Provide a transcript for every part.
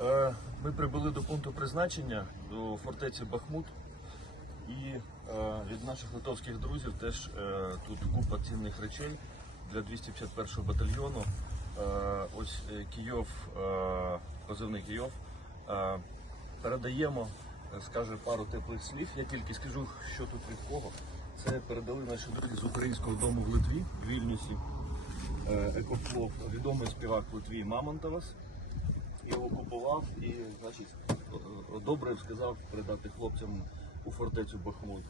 Е, Ми прибули до пункту призначення до фортеці Бахмут. І е, від наших литовських друзів теж е, тут купа цінних речей для 251 батальйону. Ось Київ, позивний Київ. Передаємо, скаже пару теплих слів. Я тільки скажу, що тут від кого. Це передали наші друзі з українського дому в Литві, в Вільнюсі. Екофлоп, відомий співак Литві Мамонтовас його купував і, значить, о- добре сказав передати хлопцям у фортецю Бахмут.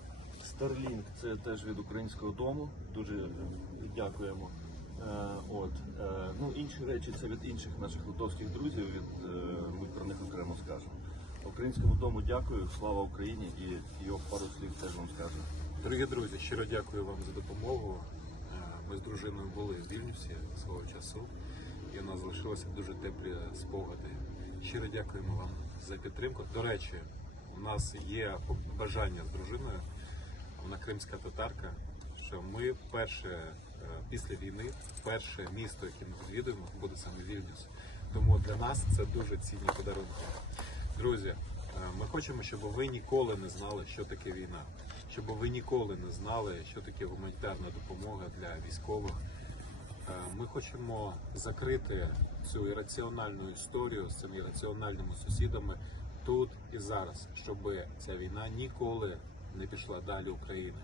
Старлінг це теж від українського дому. Дуже е, дякуємо. Е, от, е, ну, інші речі це від інших наших литовських друзів. Від, е, ми про них окремо скажемо. Українському дому дякую, слава Україні і його пару слів теж вам скажу. Дорогі друзі, щиро дякую вам за допомогу. Е, Ми з дружиною були в Вільнюсі свого часу, і у нас залишилися дуже теплі спогади. Щиро дякуємо вам за підтримку. До речі, у нас є бажання з дружиною, вона кримська татарка, що ми перше е, після війни, перше місто, яке ми відвідуємо, буде саме Вільнюс. Тому для нас це дуже цінні подарунки. Друзі, е, ми хочемо, щоб ви ніколи не знали, що таке війна, щоб ви ніколи не знали, що таке гуманітарна допомога для військових. Е, Ми хочемо закрити цю ірраціональну історію з цими ірраціональними сусідами тут і зараз, щоб ця війна ніколи не пішла далі України.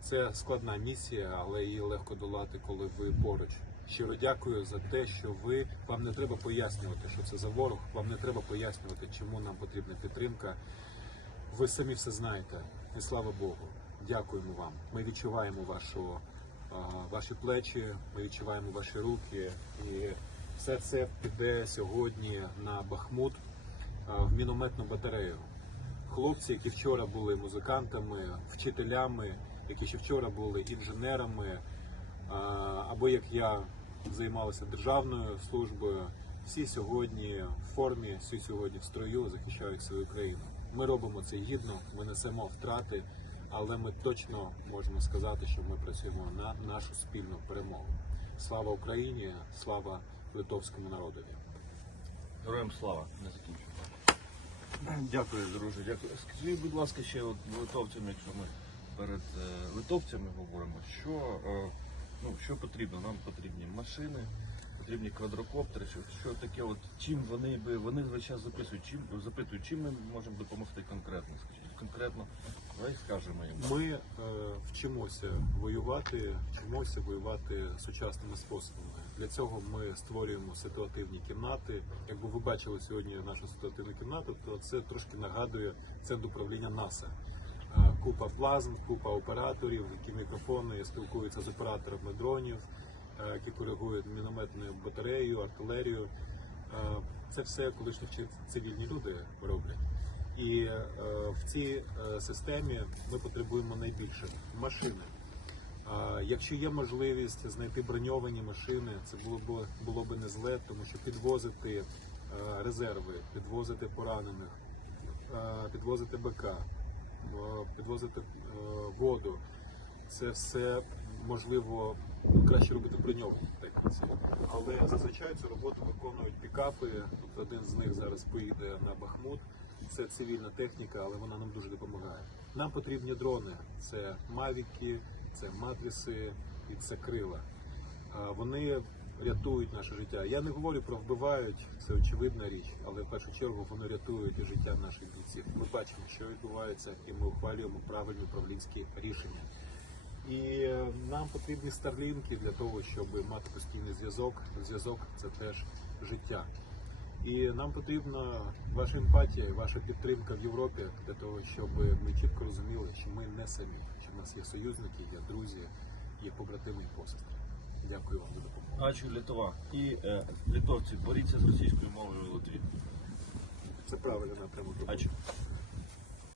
Це складна місія, але її легко долати, коли ви поруч. Щиро дякую за те, що ви вам не треба пояснювати, що це за ворог. Вам не треба пояснювати, чому нам потрібна підтримка. Ви самі все знаєте, і слава Богу. Дякуємо вам. Ми відчуваємо вашу, а, ваші плечі, ми відчуваємо ваші руки, і все це піде сьогодні на Бахмут в мінометну батарею. Хлопці, які вчора були музикантами, вчителями, які ще вчора були інженерами, або як я займалися державною службою, всі сьогодні в формі, всі сьогодні в строю захищають свою країну. Ми робимо це гідно, ми несемо втрати, але ми точно можемо сказати, що ми працюємо на нашу спільну перемогу. Слава Україні, слава литовському народові. Героям слава, не закінчую. Дякую, друже, дякую. Скажіть, будь ласка, ще от литовцям, якщо ми перед е, литовцями говоримо, що, е, ну, що потрібно? Нам потрібні машини, потрібні квадрокоптери, що, що таке, от, чим вони би, вони час записують, чим, запитують, чим ми можемо допомогти конкретно? Конкретно, давай скажемо їм. Ми е, вчимося воювати, вчимося воювати сучасними способами. Для цього ми створюємо ситуативні кімнати. Якби ви бачили сьогодні нашу ситуативну кімнату, то це трошки нагадує центр управління НАСА. Е, Купа плазм, купа операторів, які мікрофони спілкуються з операторами дронів, які коригують мінометну батарею, артилерію. Е, Це все колишні цивільні люди роблять. І е, в цій е, системі ми потребуємо найбільше машини. Якщо є можливість знайти броньовані машини, це було б було б не зле, тому що підвозити е, резерви, підвозити поранених, е, підвозити БК, е, підвозити е, воду. Це все можливо краще робити броньовані техніці. Але зазвичай цю роботу виконують пікапи. Тут один з них зараз поїде на Бахмут. Це цивільна техніка, але вона нам дуже допомагає. Нам потрібні дрони. Це мавіки, це матріси і це крила. Вони рятують наше життя. Я не говорю про вбивають, це очевидна річ, але в першу чергу вони рятують життя наших бійців. Ми бачимо, що відбувається, і ми ухвалюємо правильні управлінські рішення. І е, нам потрібні старлінки для того, щоб мати постійний зв'язок. Зв'язок це теж життя. І нам потрібна ваша емпатія, ваша підтримка в Європі для того, щоб ми чітко розуміли, що ми не самі, що в нас є союзники, є друзі, є побратими і посестри. Дякую вам за допомогу. Ачу Литва. І е, литовці, боріться з російською мовою в Литві. Це правильний напрямок. Ачу.